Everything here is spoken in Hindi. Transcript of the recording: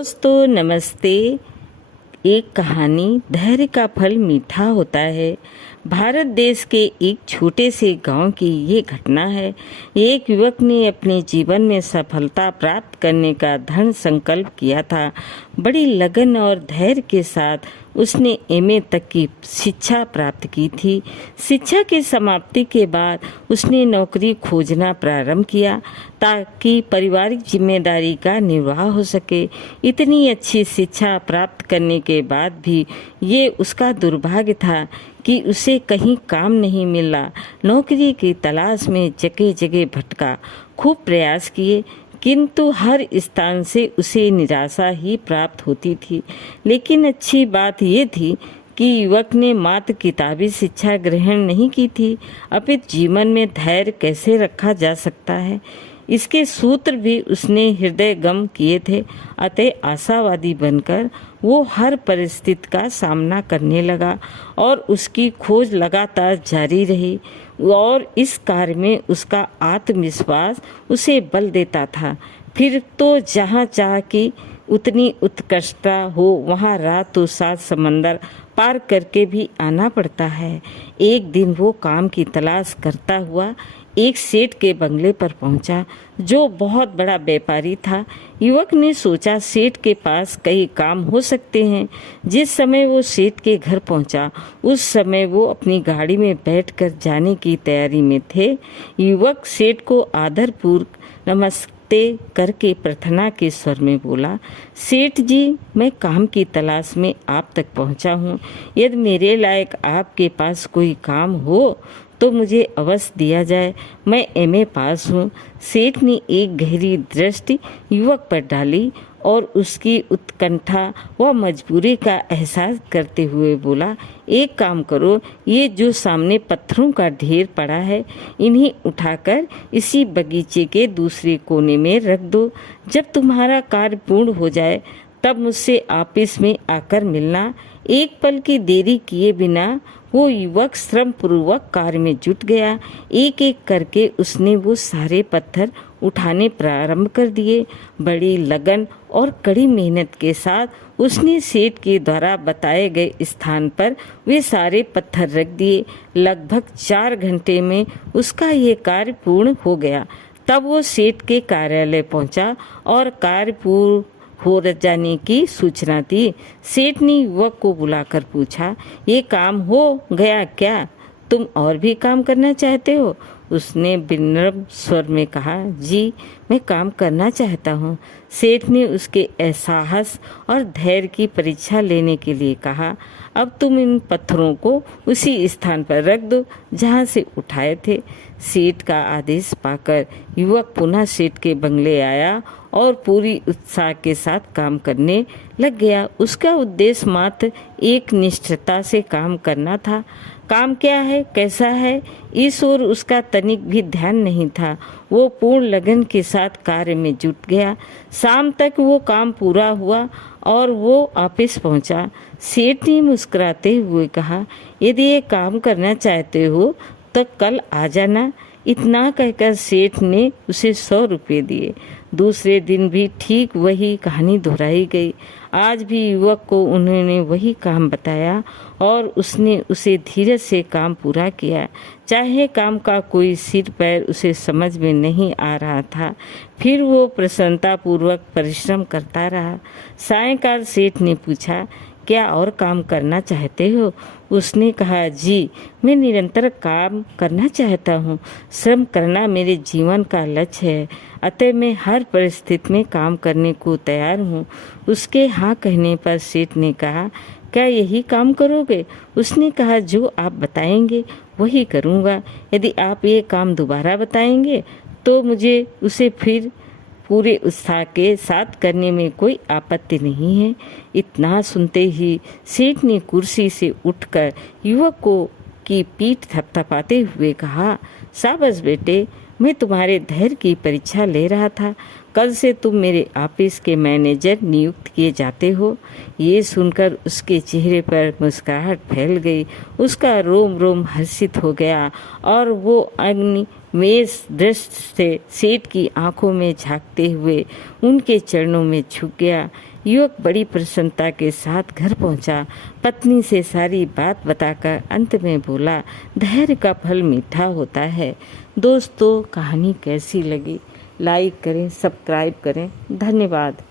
दोस्तों नमस्ते। एक कहानी धैर्य का फल मीठा होता है। भारत देश के एक छोटे से गांव की ये घटना है। एक युवक ने अपने जीवन में सफलता प्राप्त करने का दृढ़ संकल्प किया था। बड़ी लगन और धैर्य के साथ उसने एमए तक की शिक्षा प्राप्त की थी। शिक्षा की समाप्ति के बाद उसने नौकरी खोजना प्रारंभ किया ताकि पारिवारिक जिम्मेदारी का निर्वाह हो सके। इतनी अच्छी शिक्षा प्राप्त करने के बाद भी ये उसका दुर्भाग्य था कि उसे कहीं काम नहीं मिला। नौकरी की तलाश में जगह जगह भटका, खूब प्रयास किए, किंतु हर स्थान से उसे निराशा ही प्राप्त होती थी। लेकिन अच्छी बात ये थी कि युवक ने मात्र किताबी शिक्षा ग्रहण नहीं की थी, अपितु जीवन में धैर्य कैसे रखा जा सकता है इसके सूत्र भी उसने हृदयंगम किए थे। अतः आशावादी बनकर वो हर परिस्थिति का सामना करने लगा और उसकी खोज लगातार जारी रही और इस कार्य में उसका आत्मविश्वास उसे बल देता था। फिर तो जहाँ चाह कि उतनी उत्कृष्टता हो वहाँ रात तो सात समंदर पार करके भी आना पड़ता है। एक दिन वो काम की तलाश करता हुआ एक सेठ के बंगले पर पहुंचा, जो बहुत बड़ा व्यापारी था। युवक ने सोचा सेठ के पास कई काम हो सकते हैं। जिस समय वो सेठ के घर पहुंचा उस समय वो अपनी गाड़ी में बैठकर जाने की तैयारी में थे। युवक सेठ को आदरपूर्वक नमस्ते करके प्रार्थना के स्वर में बोला, सेठ जी, मैं काम की तलाश में आप तक पहुंचा हूं। यदि मेरे लायक आपके पास कोई काम हो तो मुझे अवश्य दिया जाए। मैं एमए पास हूँ। सेठ ने एक गहरी दृष्टि युवक पर डाली और उसकी उत्कंठा व मजबूरी का एहसास करते हुए बोला, एक काम करो, ये जो सामने पत्थरों का ढेर पड़ा है इन्हें उठाकर इसी बगीचे के दूसरे कोने में रख दो। जब तुम्हारा कार्य पूर्ण हो जाए तब मुझसे ऑफिस में आकर मिलना। एक पल की देरी किए बिना वो युवक श्रम पूर्वक कार्य में जुट गया। एक एक करके उसने वो सारे पत्थर उठाने प्रारंभ कर दिए। बड़ी लगन और कड़ी मेहनत के साथ उसने सेठ के द्वारा बताए गए स्थान पर वे सारे पत्थर रख दिए। लगभग 4 घंटे में उसका ये कार्य पूर्ण हो गया। तब वो सेठ के कार्यालय पहुंचा और कार्य पूर्ण हो जाने की सूचना दी। सेठ ने युवक को बुलाकर पूछा, ये काम हो गया क्या? तुम और भी काम करना चाहते हो? उसने विनम्र स्वर में कहा, जी, मैं काम करना चाहता हूँ। सेठ ने उसके साहस और धैर्य की परीक्षा लेने के लिए कहा, अब तुम इन पत्थरों को उसी स्थान पर रख दो जहाँ से उठाए थे। सेठ का आदेश पाकर युवक पुनः सेठ के बंगले आया और पूरी उत्साह के साथ काम करने लग गया। उसका उद्देश्य मात्र एक निष्ठता से काम करना था। काम क्या है, कैसा है, इस ओर उसका तनिक भी ध्यान नहीं था। वो पूर्ण लगन के साथ कार्य में जुट गया। शाम तक वो काम पूरा हुआ और वो ऑफिस पहुंचा। सेठ ने मुस्कुराते हुए कहा, यदि ये काम करना चाहते हो तो कल आ जाना। इतना कहकर सेठ ने उसे 100 रुपये दिए। दूसरे दिन भी ठीक वही कहानी दोहराई गई। आज भी युवक को उन्होंने वही काम बताया और उसने उसे धीरज से काम पूरा किया। चाहे काम का कोई सिर पैर उसे समझ में नहीं आ रहा था, फिर वो प्रसन्नतापूर्वक परिश्रम करता रहा। सायंकाल सेठ ने पूछा, क्या और काम करना चाहते हो? उसने कहा, जी, मैं निरंतर काम करना चाहता हूँ। श्रम करना मेरे जीवन का लक्ष्य है, अतः मैं हर परिस्थिति में काम करने को तैयार हूँ। उसके हाँ कहने पर सेठ ने कहा, क्या यही काम करोगे? उसने कहा, जो आप बताएंगे वही करूँगा। यदि आप ये काम दोबारा बताएंगे तो मुझे उसे फिर पूरे उत्साह के साथ करने में कोई आपत्ति नहीं है। इतना सुनते ही सेठ ने कुर्सी से उठकर युवक को की पीठ थपथपाते हुए कहा, शाबाश बेटे, मैं तुम्हारे धैर्य की परीक्षा ले रहा था। कल से तुम मेरे ऑफिस के मैनेजर नियुक्त किए जाते हो। ये सुनकर उसके चेहरे पर मुस्कुराहट फैल गई। उसका रोम रोम हर्षित हो गया और वो अग्नि मेष दृष्टि से सेठ की आंखों में झांकते हुए उनके चरणों में झुक गया। युवक बड़ी प्रसन्नता के साथ घर पहुंचा। पत्नी से सारी बात बताकर अंत में बोला, धैर्य का फल मीठा होता है। दोस्तों, कहानी कैसी लगी? लाइक करें, सब्सक्राइब करें। धन्यवाद।